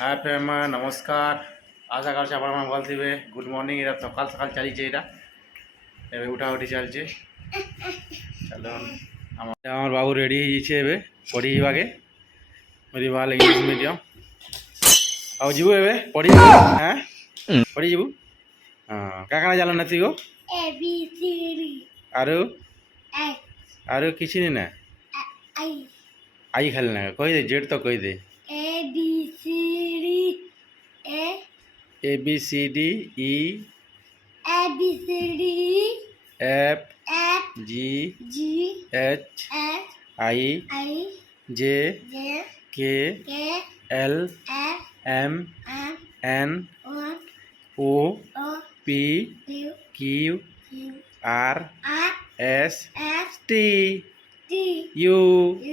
हाय प्रेमा नमस्कार। आशा करছি আপনারা ভালো থাকবে। Good morning. এটা সকাল সকাল চালিয়েছে, এটা এবে উঠাউঠি চালছে। চলো আমার বাবু রেডি হয়ে যাচ্ছে, এবে পড়ি যাবে মেরিভাল ইংলিশ মিডিয়াম। ଆଉ ଯିବୁ ଏବେ ପଢ଼ିବୁ? হ্যাঁ ପଢ଼ି ଯିବୁ। ହଁ କାଣା ଜାଣିଲୁ ନା ତୁଇ? A B C D X ଆରୁ କିଛି ନି ନା I ଆଇ ଖାଲି ନା କହିଦେ, ଜେଡ୍ ତ କହିଦେ। A B C D A A B C D E A B C D F F G G H H I I J J K K L L M M N O O O P Q Q Q R R S S T T U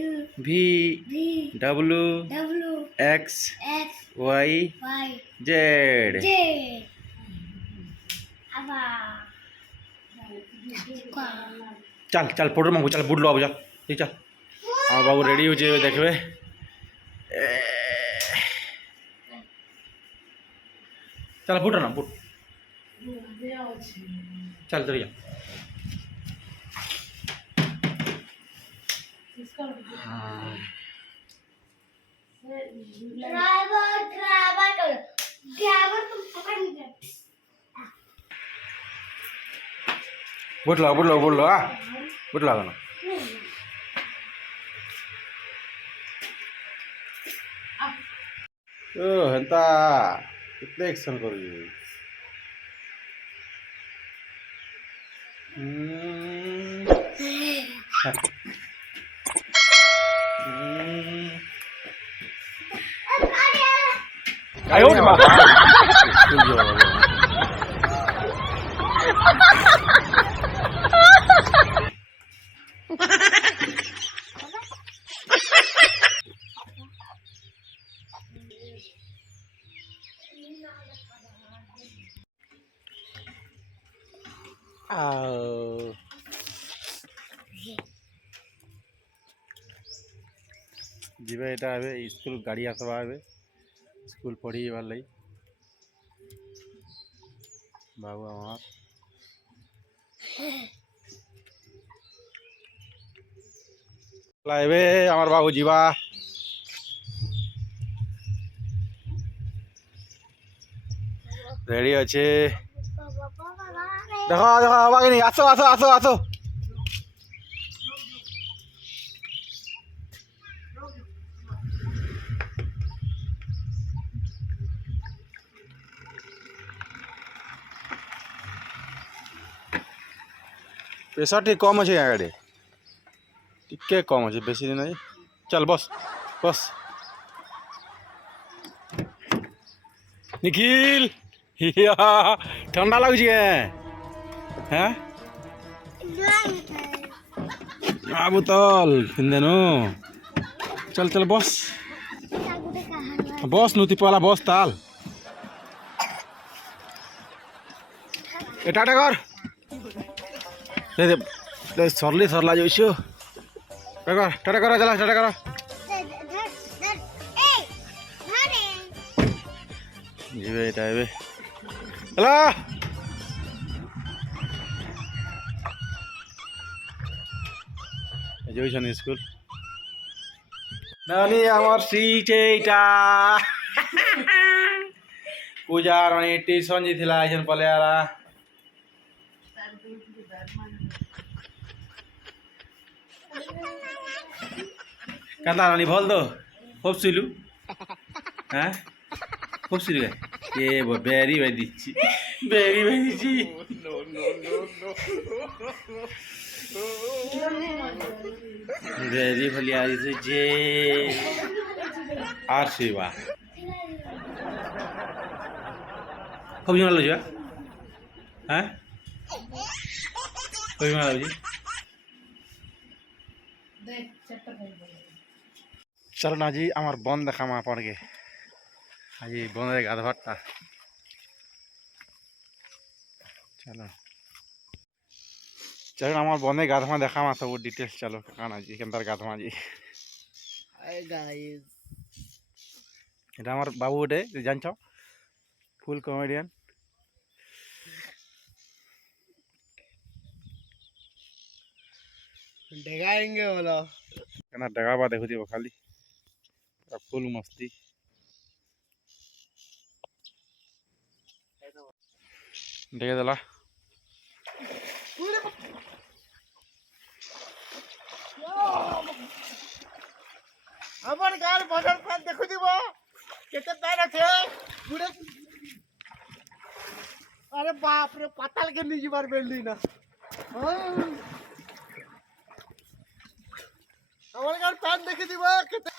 U V V W W X X Y Y Z. J Aba चल चल Potter मांगू, चल बुट लो बाबू, चल ठीक चल। আমার বাবু ready হচ্ছে, দেখবে। चल बुट ना बुट, चल चल जा। बुट लो बुट लो ना। ओ हेंता कितने एक्शन करी। आयो रे मां जीवे एटा आबे स्कूल गाड़ी आसवा आबे स्कूल पढ़ी बार लाई बाबू আমার লাইবে আমার বাবু जीवा रेडी अच्छे। देखो देखो हवा के नहीं, आसो आसो आसो आसो। प्रेशर ठीक कम अच्छे यहाँ गाड़ी टिके कम अच्छे, बेसी नहीं। चल बस बस निखिल ठंडा लगुच हाँ बोतल पिंदेनु। चल चल बस बस नुति पहला बस ताल टाटा कर सरली सरला जो टाटा कर चला टाटा कर जीवे टाइबे चला जोइछन स्कूल नानी আমার সিট এইটা পূজা রানী টিউশন যাইছিলা আইছেন পলেয়ারা কান্দা রানী বল তো খুব ছিলু হ্যাঁ খুব ছিলু এ বেরি ভাই দিচ্ছি বেরি ভাই দিচ্ছি बेरी फलिया जे आर सेवा खूब जमा लो हाँ खूब जमा लो चलो ना जी आमार बन देखा मा पड़ गे आज बन गाधवाटा चलो चलो हमार बने गाधमा देखा मा सब डिटेल्स। चलो काना जी के अंदर गाधमा जी। हाय गाइस এটা আমার বাবু ওটে জানছ ফুল কমেডিয়ান डेगाएंगे बोलो কেন ডেগাবা দেখু দিব খালি ফুল মস্তি ডেকে দেলা আমার গার বদল পান দেখু দিব কেতে প্যান আছে পুরো আরে বাপ রে পাতাল के नीचे बार बेल्डी ना আমার গার প্যান দেখে দিব কেতে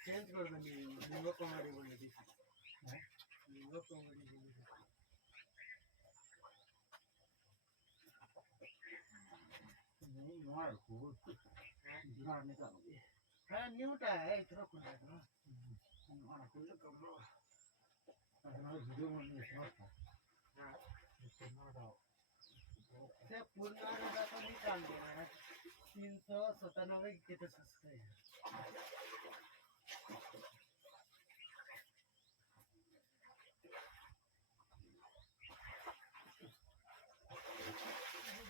चेंज कर देंगे लिंगो कॉमेडी बोल दी लिंगो कॉमेडी बोल दी नहीं मार को दिमाग निकालोगे है न्यूटा है इतना कुछ है ना मार को कर लो हमारा वीडियो में नहीं था हां इतना डाउ से पूर्ण का तो निकाल देना है 397 कितने सब्सक्राइबर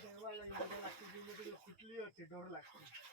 देवाला इधर लागते जिथे कुठली होती डोर लागते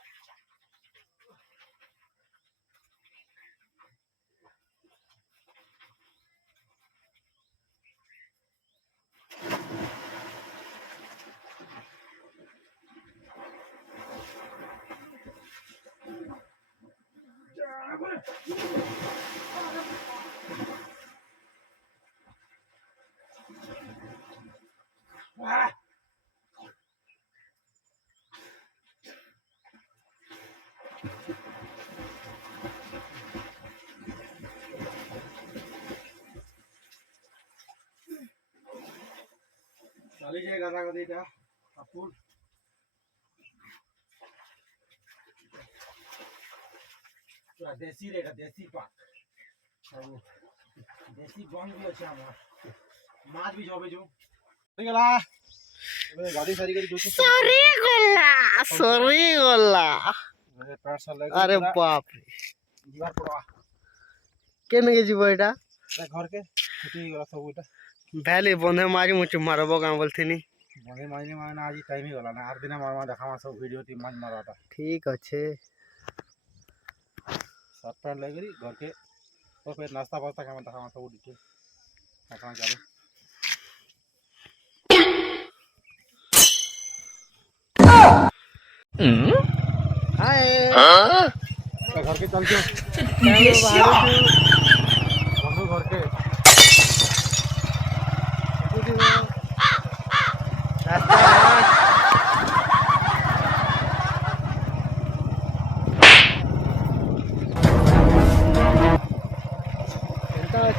चली जाए गाना का देता अपुर पूरा देसी रहेगा देसी पाक और देसी बम भी अच्छा हमारा माछ भी जाओ जो गला गाड़ी सारी कर जो सॉरी गोला अरे बाप रे जीवार पड़वा केने के जीव एटा घर के छुटी गला सब एटा भैले बंधे मारी मुझे मारबो का बोलथिनी बंधे मारी माने आज टाइम ही गला ना आर दिन मारमा देखामा सब वीडियो ती माज मारता ठीक अच्छे शर्ट पैंट लगरी घर के तो फिर नाश्ता वास्ता का देखामा सब डिटे अपन चलो हाय घर के चल के बंधु घर के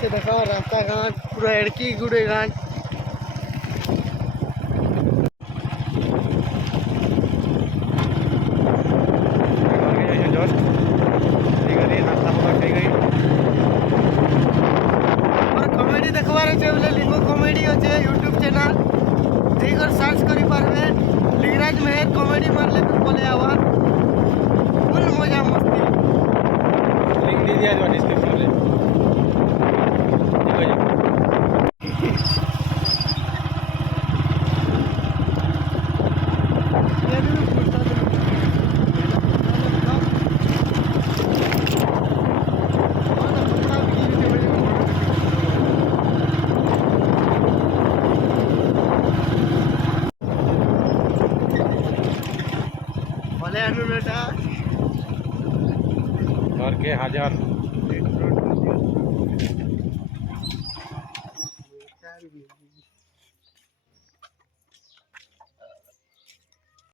देखो रास्ता घाट पूरा एड़की गुड़े घाट कॉमेडी देखबार अच्छे बोले लिंगो कॉमेडी अच्छे यूट्यूब चैनल देखकर सर्च करी पारबे लिंगराज मेहर कॉमेडी मारले फिर बोले आवा फुल मजा मस्ती लिंक दे दिया जो डिस्क्रिप्शन में ठीक है घर के हजार